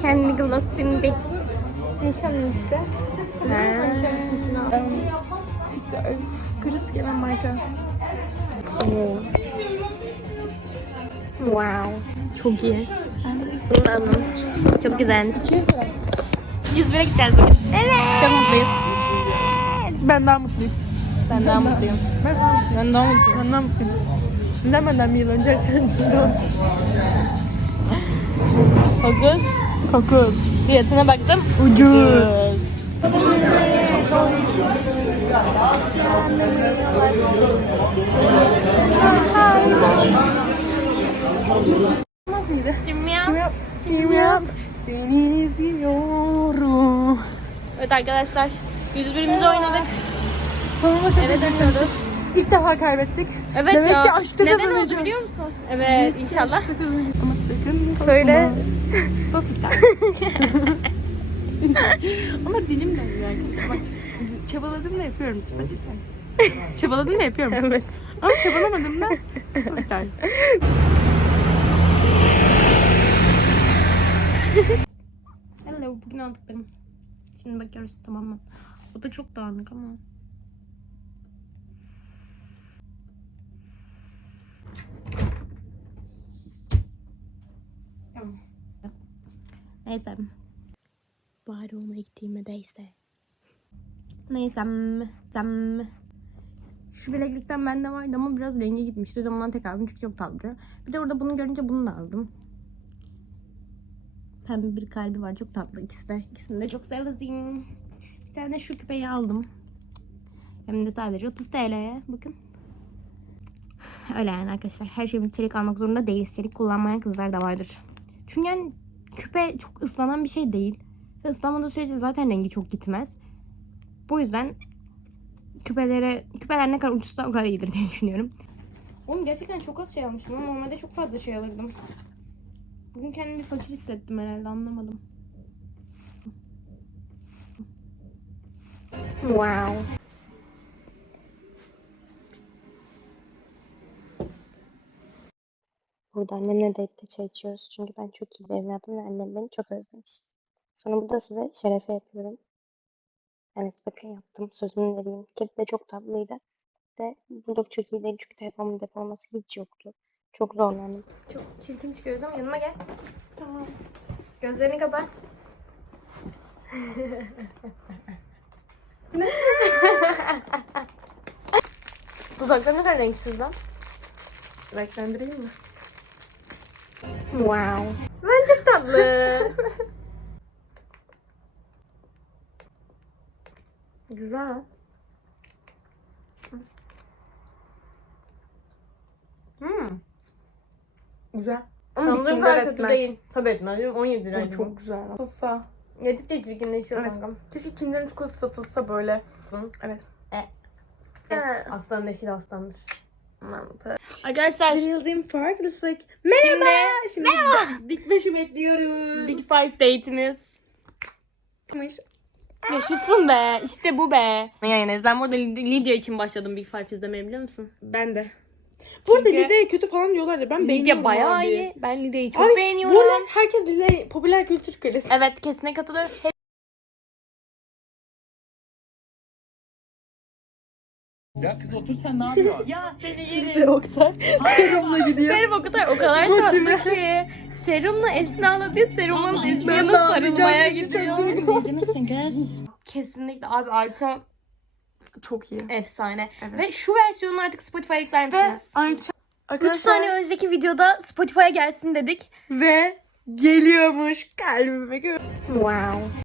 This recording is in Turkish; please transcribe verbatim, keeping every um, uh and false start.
kendi gloss bindi. Nişanlı işte. TikTok. Kırıs gelen marka. Wow. Çok iyi. Bunu da alın. Çok güzelmiş. yüz bire gideceğiz bugün. Evet. Çok mutluyuz. Ben daha mutluyum. Ben daha mutluyum. Ben daha mutluyum. Ben daha mutluyum. Ben daha mutluyum. Demeden bir yıl önce kendimden. Kokus. Kokus. Fiyatına baktım. Ucuz. Olmaz mıydı? Simya. Simyap. Simyap. Seni izliyorum. Evet arkadaşlar. yüz birimizi oynadık. Sonunda çok Evet, evet, oynadık. İlk defa kaybettik. Evet Demek ya. ki aşkta Neden oldu kazanacağız. biliyor musun? Evet inşallah. Ama sakın Söyle. Spotify. Ama dilim dönüyor arkadaşlar. Bak çabaladım da yapıyorum Spotify. Çabaladım da yapıyorum. Evet. Ama çabalamadım da Spotify. Hello, bugün aldıklarım. Şimdi bakıyoruz tamam mı? O da çok dağınık ama. Tamam. Neyse. Bari ona gittiğime değse. Neyse. Sem. Şu bileklikten bende vardı ama biraz rengi gitmişti. O zaman tekrar aldım çünkü çok tatlı. Bir de orada bunu görünce bunu da aldım. Pembe bir kalbi var. Çok tatlı ikisi de. İkisini de çok sevdim. Bir tane de şu küpeyi aldım. Hem de sadece otuz T L'ye. Bakın. Öyle yani arkadaşlar. Her şeyimiz çelik almak zorunda değiliz. Çelik kullanmayan kızlar da vardır. Çünkü yani küpe çok ıslanan bir şey değil. Ve ıslanmadığı sürece zaten rengi çok gitmez. Bu yüzden küpelere, küpeler ne kadar ucuzsa o kadar iyidir diye düşünüyorum. Oğlum gerçekten çok az şey almışım ama normalde çok fazla şey alırdım. Bugün kendimi bir fakir hissettim herhalde, anlamadım. Wow. Burada annemle date'de çay içiyoruz. Çünkü ben çok iyi bir evladım ve annem beni çok özlemiş. Sonra burada size şerefe yapıyorum. Evet bakın yaptım. Sözümü vereyim. Kedi de çok tatlıydı. De bulldog çok iyi değil çünkü telefonumun depolaması hiç yoktu. Çok zorlandım. Çok çirkin çıkıyoruz ama yanıma gel. Tamam. Gözlerini kapat. Dudaklar ne kadar renksiz lan. Renklendireyim mi? Wow. Ben çok tatlı. Güzel. Hmm. Güzel. Sandığım Kinder kadar kötü etmez. değil. Tabii etmez. on yedi Ama liraydı. çok güzel. Satılsa. Yedikçe çirkinleşiyor Evet. kankam. Keşke Kinder'in çikolatası satılsa böyle. Hı. Evet. E. E. Aslan neşil aslandır. Mantığı. Arkadaşlar Yıldızım farklılık. şimdi Şimdi merhaba. Big Beş'i bekliyoruz. Big Five date'imiz. Yaşasın be. İşte bu be. Yani ben burada Lid- Lidya için başladım Big Five izlemeye, biliyor musun? Ben de. Burada Çünkü Lide'ye kötü falan diyorlar da ben beğeniyorum Lidya bayağı abi. iyi. Ben Lidya'yı çok Abi, beğeniyorum. Burada herkes Lide popüler kültür kölesi. Evet, kesinlikle katılıyorum. Hep Ya kız otur sen ne yapıyorsun? Ya seni Size Oktay serumla gidiyor. Serum o kadar o kadar tatlı ki. Serumla Esna'la değil, Serum'un Esna'ya sarılmaya gidiyor. misin kız? Kesinlikle abi, Ayça Çok iyi. efsane. Evet. Ve şu versiyonunu artık Spotify'a yükler Ve misiniz? Ayça üç arkadaşlar saniye önceki videoda Spotify'a gelsin dedik. ve geliyormuş kalbime. Wow.